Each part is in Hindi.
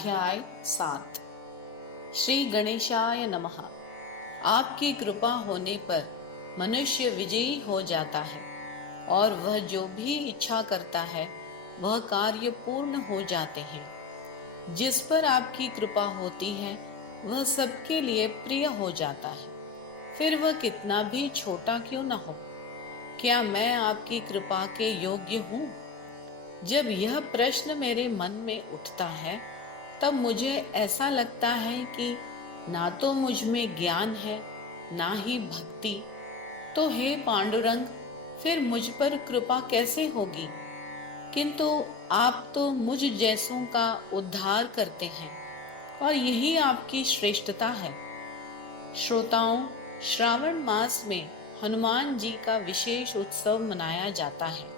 अध्याय 7। श्री गणेशाय नमः। आपकी कृपा होने पर मनुष्य विजयी हो जाता है और वह जो भी इच्छा करता है वह कार्य पूर्ण हो जाते हैं। जिस पर आपकी कृपा होती है वह सबके लिए प्रिय हो जाता है, फिर वह कितना भी छोटा क्यों न हो। क्या मैं आपकी कृपा के योग्य हूँ? जब यह प्रश्न मेरे मन में उठता है तब मुझे ऐसा लगता है कि ना तो मुझ में ज्ञान है ना ही भक्ति। तो हे पांडुरंग, फिर मुझ पर कृपा कैसे होगी? किंतु आप तो मुझ जैसों का उद्धार करते हैं और यही आपकी श्रेष्ठता है। श्रोताओं, श्रावण मास में हनुमान जी का विशेष उत्सव मनाया जाता है,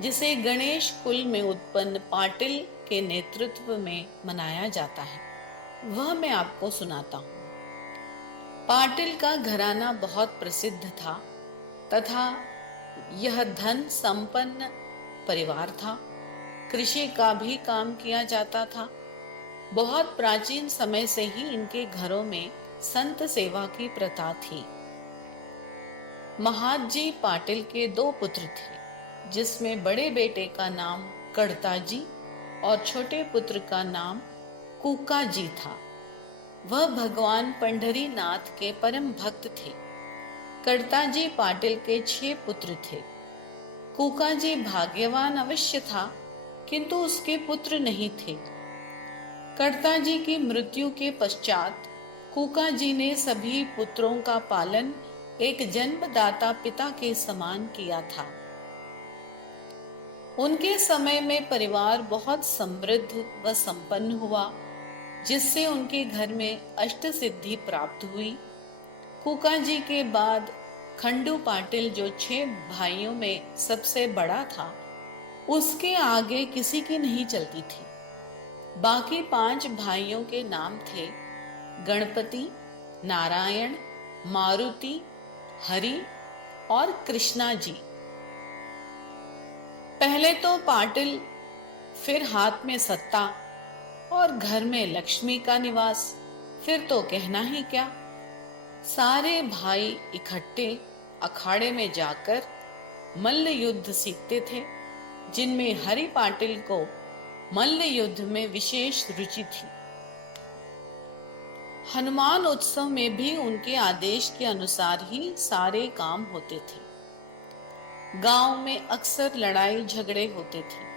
जिसे गणेश कुल में उत्पन्न पाटिल के नेतृत्व में मनाया जाता है। वह मैं आपको सुनाता हूँ। पाटिल का घराना बहुत प्रसिद्ध था तथा यह धन संपन्न परिवार था। कृषि का भी काम किया जाता था। बहुत प्राचीन समय से ही इनके घरों में संत सेवा की प्रथा थी। महादजी पाटिल के 2 पुत्र थे, जिसमें बड़े बेटे का नाम कड़ताजी और छोटे पुत्र का नाम कूकाजी था। वह भगवान पंढरी नाथ के परम भक्त थे। कड़ताजी पाटिल के 6 पुत्र थे। कूकाजी भाग्यवान अवश्य था, किंतु उसके पुत्र नहीं थे। कड़ताजी की मृत्यु के पश्चात कूकाजी ने सभी पुत्रों का पालन एक जन्मदाता पिता के समान किया था। उनके समय में परिवार बहुत समृद्ध व संपन्न हुआ, जिससे उनके घर में अष्ट सिद्धि प्राप्त हुई। कूकाजी के बाद खंडू पाटिल, जो 6 भाइयों में सबसे बड़ा था, उसके आगे किसी की नहीं चलती थी। बाकी 5 भाइयों के नाम थे गणपति, नारायण, मारुति, हरि और कृष्णा जी। पहले तो पाटिल, फिर हाथ में सत्ता और घर में लक्ष्मी का निवास, फिर तो कहना ही क्या। सारे भाई इकट्ठे अखाड़े में जाकर मल्ल युद्ध सीखते थे, जिनमें हरि पाटिल को मल्ल युद्ध में विशेष रुचि थी। हनुमान उत्सव में भी उनके आदेश के अनुसार ही सारे काम होते थे। गांव में अक्सर लड़ाई झगड़े होते थे,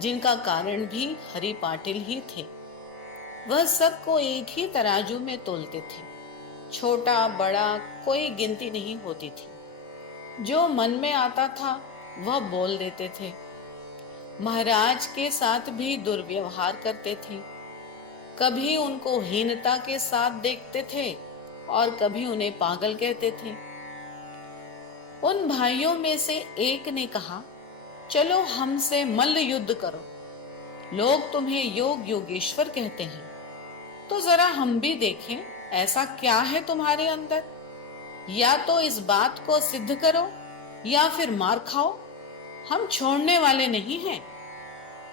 जिनका कारण भी हरि पाटिल ही थे। वह सबको एक ही तराजू में तोलते थे। छोटा बड़ा कोई गिनती नहीं होती थी। जो मन में आता था वह बोल देते थे। महाराज के साथ भी दुर्व्यवहार करते थे। कभी उनको हीनता के साथ देखते थे और कभी उन्हें पागल कहते थे। उन भाइयों में से एक ने कहा, चलो हमसे मल्ल युद्ध करो। लोग तुम्हें योग योगेश्वर कहते हैं, तो जरा हम भी देखें ऐसा क्या है तुम्हारे अंदर। या तो इस बात को सिद्ध करो या फिर मार खाओ, हम छोड़ने वाले नहीं हैं।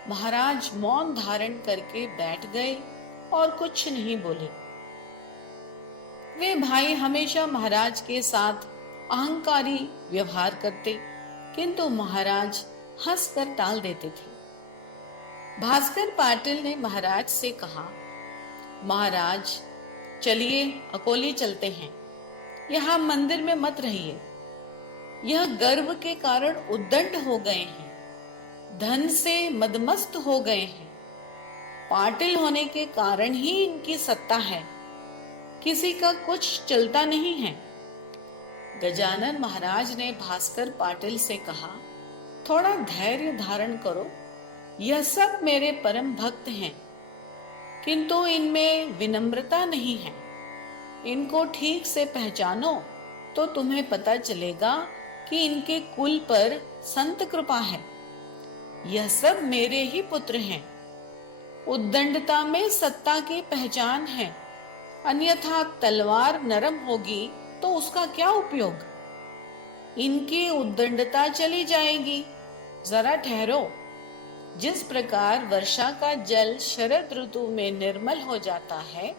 महाराज मौन धारण करके बैठ गए और कुछ नहीं बोले। वे भाई हमेशा महाराज के साथ अहंकारी व्यवहार करते, किंतु महाराज हंसकर टाल देते थे। भास्कर पाटिल ने महाराज से कहा, महाराज चलिए अकोली चलते हैं, यहाँ मंदिर में मत रहिए। यह गर्व के कारण उद्दंड हो गए हैं, धन से मदमस्त हो गए हैं। पाटिल होने के कारण ही इनकी सत्ता है, किसी का कुछ चलता नहीं है। गजानन महाराज ने भास्कर पाटिल से कहा, थोड़ा धैर्य धारण करो। यह सब मेरे परम भक्त हैं, किंतु इनमें विनम्रता नहीं है। इनको ठीक से पहचानो तो तुम्हें पता चलेगा कि इनके कुल पर संत कृपा है। यह सब मेरे ही पुत्र हैं। उद्दंडता में सत्ता की पहचान है, अन्यथा तलवार नरम होगी तो उसका क्या उपयोग। इनकी उद्दंडता चली जाएगी, जरा ठहरो। जिस प्रकार वर्षा का जल शरद ऋतु में निर्मल हो जाता है,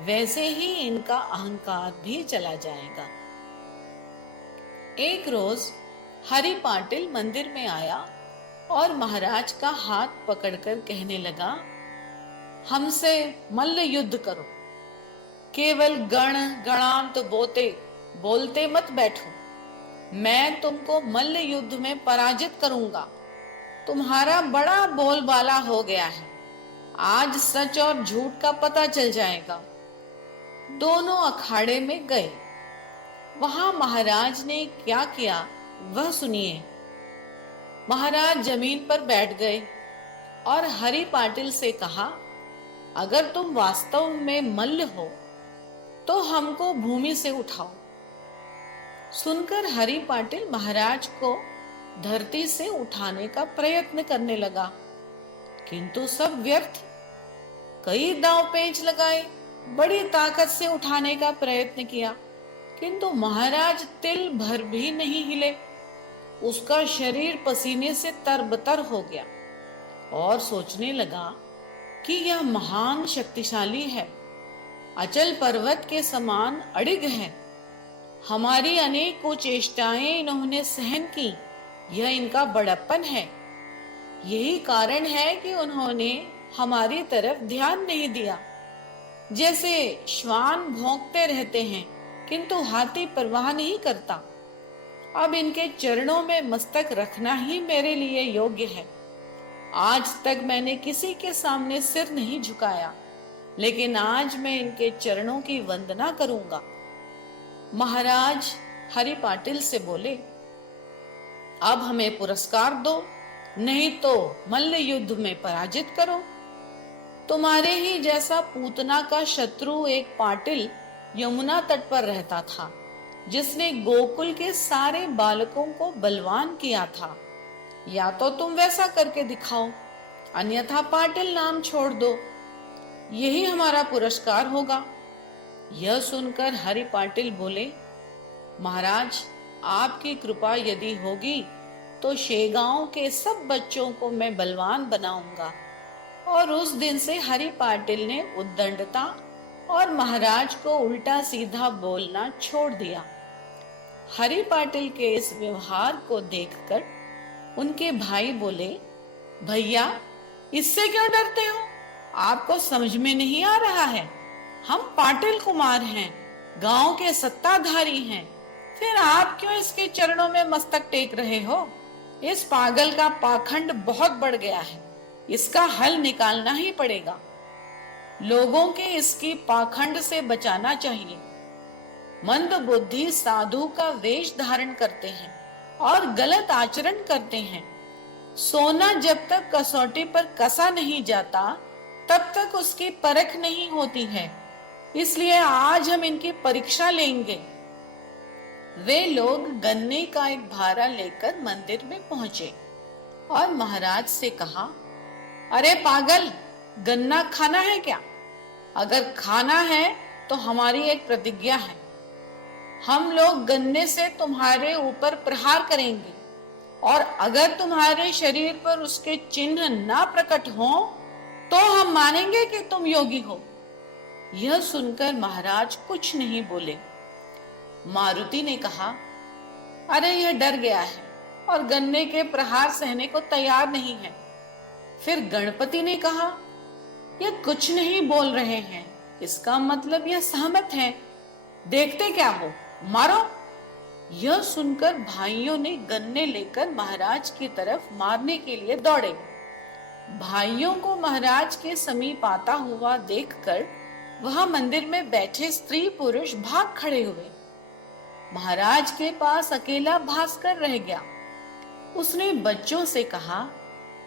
वैसे ही इनका अहंकार भी चला जाएगा। एक रोज हरि पाटिल मंदिर में आया और महाराज का हाथ पकड़कर कहने लगा, हमसे मल्ल युद्ध करो। केवल गण गणांत बोलते मत बैठो। मैं तुमको मल्ल युद्ध में पराजित करूंगा। तुम्हारा बड़ा बोलबाला हो गया है। आज सच और झूठ का पता चल जाएगा। दोनों अखाड़े में गए। वहां महाराज ने क्या किया वह सुनिए। महाराज जमीन पर बैठ गए और हरि पाटिल से कहा, अगर तुम वास्तव में मल्ल हो तो हमको भूमि से उठाओ। सुनकर हरि पाटिल महाराज को धरती से उठाने का प्रयत्न करने लगा, किंतु सब व्यर्थ। कई दांव पेंच लगाए, बड़ी ताकत से उठाने का प्रयत्न किया, किंतु महाराज तिल भर भी नहीं हिले। उसका शरीर पसीने से तरबतर हो गया और सोचने लगा कि यह महान शक्तिशाली है, अचल पर्वत के समान अडिग है। हमारी अनेकों चेष्टाएं इन्होंने सहन की, यह इनका बड़प्पन है। यही कारण है कि उन्होंने हमारी तरफ ध्यान नहीं दिया। जैसे श्वान भौंकते रहते हैं किंतु हाथी परवाह नहीं करता। अब इनके चरणों में मस्तक रखना ही मेरे लिए योग्य है। आज तक मैंने किसी के सामने सिर नहीं झुकाया, लेकिन आज मैं इनके चरणों की वंदना करूंगा। महाराज हरि पाटिल से बोले, अब हमें पुरस्कार दो, नहीं तो मल्ल युद्ध में पराजित करो। तुम्हारे ही जैसा पूतना का शत्रु एक पाटिल यमुना तट पर रहता था, जिसने गोकुल के सारे बालकों को बलवान किया था। या तो तुम वैसा करके दिखाओ, अन्यथा पाटिल नाम छोड़ दो। यही हमारा पुरस्कार होगा। यह सुनकर हरि पाटिल बोले, महाराज आपकी कृपा यदि होगी तो शेगांव के सब बच्चों को मैं बलवान बनाऊंगा। और उस दिन से हरि पाटिल ने उद्दंडता और महाराज को उल्टा सीधा बोलना छोड़ दिया। हरि पाटिल के इस व्यवहार को देखकर उनके भाई बोले, भैया इससे क्यों डरते हो? आपको समझ में नहीं आ रहा है? हम पाटिल कुमार हैं, गांव के सत्ताधारी हैं, फिर आप क्यों इसके चरणों में मस्तक टेक रहे हो? इस पागल का पाखंड बहुत बढ़ गया है, इसका हल निकालना ही पड़ेगा। लोगों के इसकी पाखंड से बचाना चाहिए। मंद बुद्धि साधु का वेश धारण करते हैं और गलत आचरण करते हैं। सोना जब तक कसौटी पर कसा नहीं जाता तब तक उसकी परख नहीं होती है। इसलिए आज हम इनकी परीक्षा लेंगे। वे लोग गन्ने का एक भारा लेकर मंदिर में पहुंचे और महाराज से कहा, अरे पागल, गन्ना खाना है क्या? अगर खाना है तो हमारी एक प्रतिज्ञा है। हम लोग गन्ने से तुम्हारे ऊपर प्रहार करेंगे और अगर तुम्हारे शरीर पर उसके चिन्ह ना प्रकट हो तो हम मानेंगे कि तुम योगी हो। यह सुनकर महाराज कुछ नहीं बोले। मारुति ने कहा, अरे यह डर गया है और गन्ने के प्रहार सहने को तैयार नहीं है। फिर गणपति ने कहा, यह कुछ नहीं बोल रहे हैं, इसका मतलब यह सहमत है। देखते क्या हो, मारो। यह सुनकर भाइयों ने गन्ने लेकर महाराज की तरफ मारने के लिए दौड़े। भाइयों को महाराज के समीप आता हुआ देखकर वह मंदिर में बैठे स्त्री पुरुष भाग खड़े हुए। महाराज के पास अकेला भास्कर रह गया। उसने बच्चों से कहा,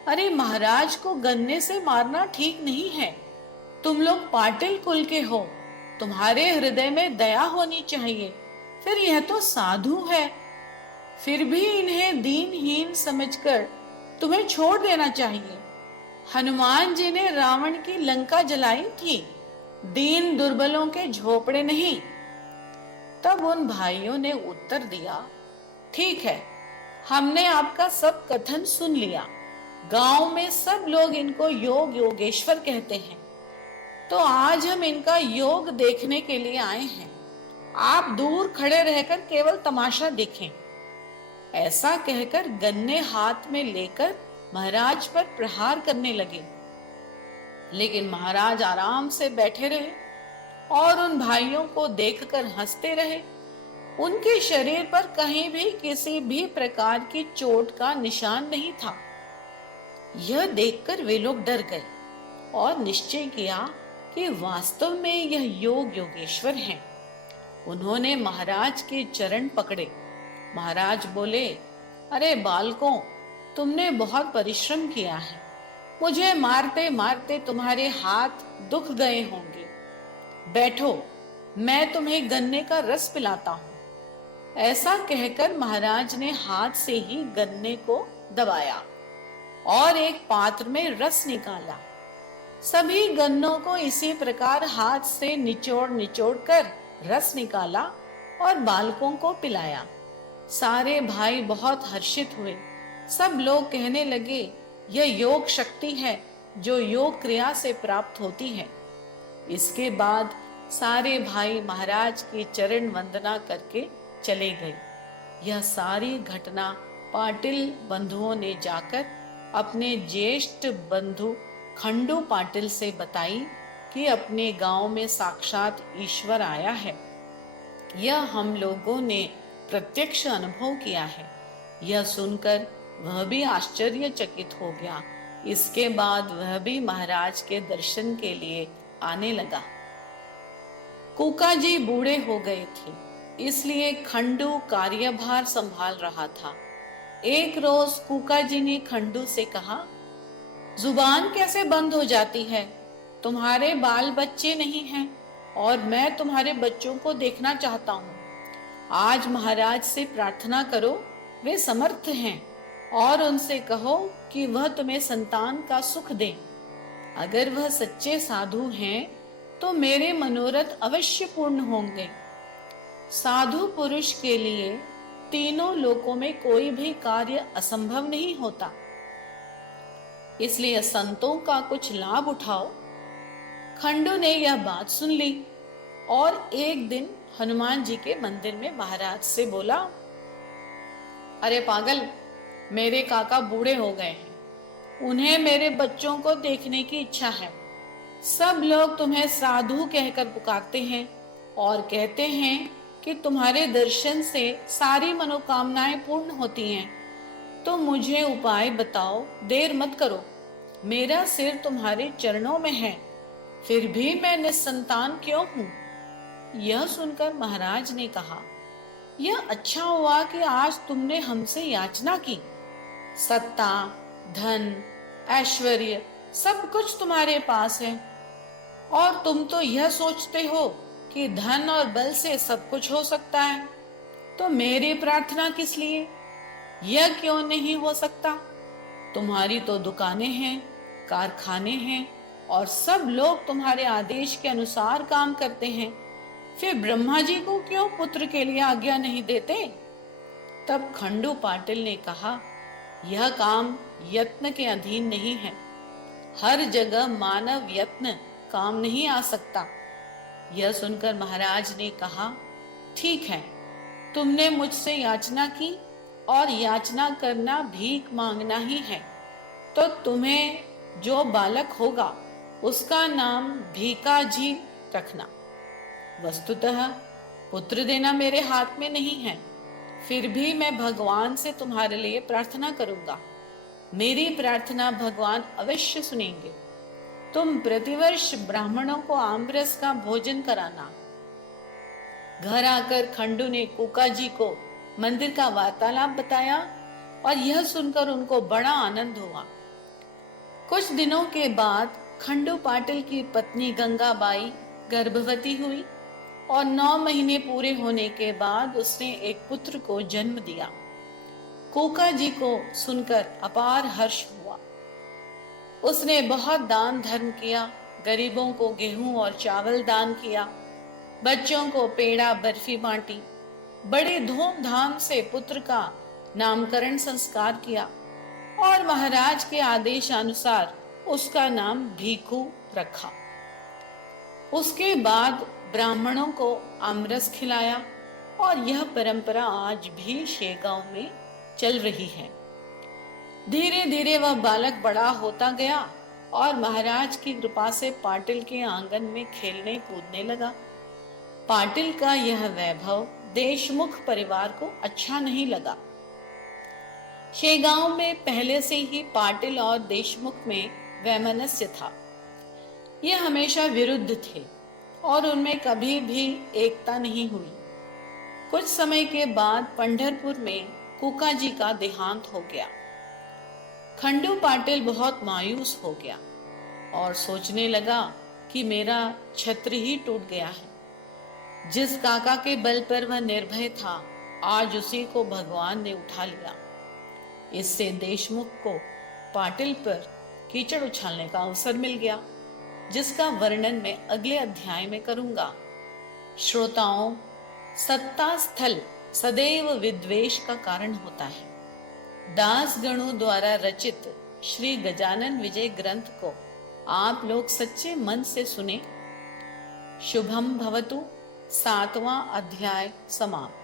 अरे महाराज को गन्ने से मारना ठीक नहीं है। तुम लोग पाटिल कुल के हो, तुम्हारे हृदय में दया होनी चाहिए। फिर यह तो साधु है, फिर भी इन्हें दीनहीन समझकर तुम्हें छोड़ देना चाहिए। हनुमान जी ने रावण की लंका जलाई थी, दीन दुर्बलों के झोपड़े नहीं। तब उन भाइयों ने उत्तर दिया, ठीक है, हमने आपका सब कथन सुन लिया, गांव में सब लोग इनको योग योगेश्वर कहते हैं। तो आज हम इनका योग देखने के लिए आए हैं। आप दूर खड़े रहकर केवल तमाशा देखें। ऐसा कहकर गन्ने हाथ में लेकर महाराज पर प्रहार करने लगे। लेकिन महाराज आराम से बैठे रहे और उन भाइयों को देखकर हंसते रहे। उनके शरीर पर कहीं भी किसी भी प्रकार की चोट का निशान नहीं था। यह देखकर वे लोग डर गए और निश्चय किया कि वास्तव में यह योग योगेश्वर हैं। उन्होंने महाराज के चरण पकड़े। महाराज बोले, अरे बालकों, तुमने बहुत परिश्रम किया है। मुझे मारते मारते तुम्हारे हाथ दुख गए होंगे। बैठो, मैं तुम्हें गन्ने का रस पिलाता हूँ। ऐसा कहकर महाराज ने हाथ से ही गन्ने को दबाया और एक पात्र में रस निकाला। सभी गन्नों को इसी प्रकार हाथ से निचोड़ निचोड़ कर रस निकाला और बालकों को पिलाया। सारे भाई बहुत हर्षित हुए। सब लोग कहने लगे, यह योग शक्ति है जो योग क्रिया से प्राप्त होती है। इसके बाद सारे भाई महाराज की चरण वंदना करके चले गए। यह सारी घटना पाटिल बंधुओं ने जाकर अपने ज्येष्ठ बंधु खंडू पाटिल से बताई कि अपने गांव में साक्षात ईश्वर आया है। यह हम लोगों ने प्रत्यक्ष अनुभव किया है। यह सुनकर वह भी आश्चर्यचकित हो गया। इसके बाद वह भी महाराज के दर्शन के लिए आने लगा। कुका जी बूढ़े हो गए थे, इसलिए खंडू कार्यभार संभाल रहा था। एक रोज कुका जी ने खंडू से कहा, जुबान कैसे बंद हो जाती है? तुम्हारे बाल बच्चे नहीं हैं और मैं तुम्हारे बच्चों को देखना चाहता हूँ। आज महाराज से प्रार्थना करो, वे समर्थ हैं, और उनसे कहो कि वह तुम्हें संतान का सुख दें। अगर वह सच्चे साधु हैं तो मेरे मनोरथ अवश्य पूर्ण होंगे। साधु पुरुष के लिए तीनों लोकों में कोई भी कार्य असंभव नहीं होता, इसलिए संतों का कुछ लाभ उठाओ। खंडू ने यह बात सुन ली और एक दिन हनुमान जी के मंदिर में महाराज से बोला, अरे पागल, मेरे काका बूढ़े हो गए हैं, उन्हें मेरे बच्चों को देखने की इच्छा है। सब लोग तुम्हें साधु कहकर पुकारते हैं और कहते हैं कि तुम्हारे दर्शन से सारी मनोकामनाएं पूर्ण होती हैं। तो मुझे उपाय बताओ, देर मत करो। मेरा सिर तुम्हारे चरणों में है, फिर भी मैं निस्संतान क्यों हूं? यह सुनकर महाराज ने कहा, यह अच्छा हुआ कि आज तुमने हमसे याचना की। सत्ता, धन, ऐश्वर्य सब कुछ तुम्हारे पास है और तुम तो यह सोचते हो कि धन और बल से सब कुछ हो सकता है। तो मेरी प्रार्थना किस लिए? यह क्यों नहीं हो सकता? तुम्हारी तो दुकानें हैं, कारखाने हैं और सब लोग तुम्हारे आदेश के अनुसार काम करते हैं। फिर ब्रह्मा जी को क्यों पुत्र के लिए आज्ञा नहीं देते? तब खंडू पाटिल ने कहा, यह काम यत्न के अधीन नहीं है। हर जगह मानव यत्न काम नहीं आ सकता। यह सुनकर महाराज ने कहा, ठीक है, तुमने मुझसे याचना की और याचना करना भीख मांगना ही है, तो तुम्हें जो बालक होगा उसका नाम भीकाजी रखना। वस्तुतः पुत्र देना मेरे हाथ में नहीं है, फिर भी मैं भगवान से तुम्हारे लिए प्रार्थना करूंगा। मेरी प्रार्थना भगवान अवश्य सुनेंगे। तुम प्रतिवर्ष ब्राह्मणों को आमरस का भोजन कराना। घर आकर खंडू ने कुका जी को मंदिर का वार्तालाप बताया और यह सुनकर उनको बड़ा आनंद हुआ। कुछ दिनों के बाद खंडू पाटिल की पत्नी गंगाबाई गर्भवती हुई और 9 महीने पूरे होने के बाद उसने एक पुत्र को जन्म दिया। कुका जी को सुनकर अपार हर्ष हुआ। उसने बहुत दान धर्म किया, गरीबों को गेहूं और चावल दान किया, बच्चों को पेड़ा बर्फी बांटी, बड़े धूमधाम से पुत्र का नामकरण संस्कार किया। और महाराज के आदेशानुसार उसका नाम भीखू रखा। उसके बाद ब्राह्मणों को आमरस खिलाया और यह परंपरा आज भी शेगांव में चल रही है। धीरे धीरे वह बालक बड़ा होता गया और महाराज की कृपा से पाटिल के आंगन में खेलने कूदने लगा। पाटिल का यह वैभव देशमुख परिवार को अच्छा नहीं लगा। शेगांव में पहले से ही पाटिल और देशमुख में वैमनस्य था। ये हमेशा विरुद्ध थे और उनमें कभी भी एकता नहीं हुई। कुछ समय के बाद पंढरपुर में कुका जी का देहांत हो गया। खंडू पाटिल बहुत मायूस हो गया और सोचने लगा कि मेरा छत्र ही टूट गया है। जिस काका के बल पर वह निर्भय था, आज उसी को भगवान ने उठा लिया। इससे देशमुख को पाटिल पर कीचड़ उछालने का अवसर मिल गया, जिसका वर्णन मैं अगले अध्याय में करूंगा। श्रोताओं, सत्ता स्थल सदैव विद्वेष का कारण होता है। दास गणों द्वारा रचित श्री गजानन विजय ग्रंथ को आप लोग सच्चे मन से सुने। शुभम भवतु। 7वां अध्याय समाप्त।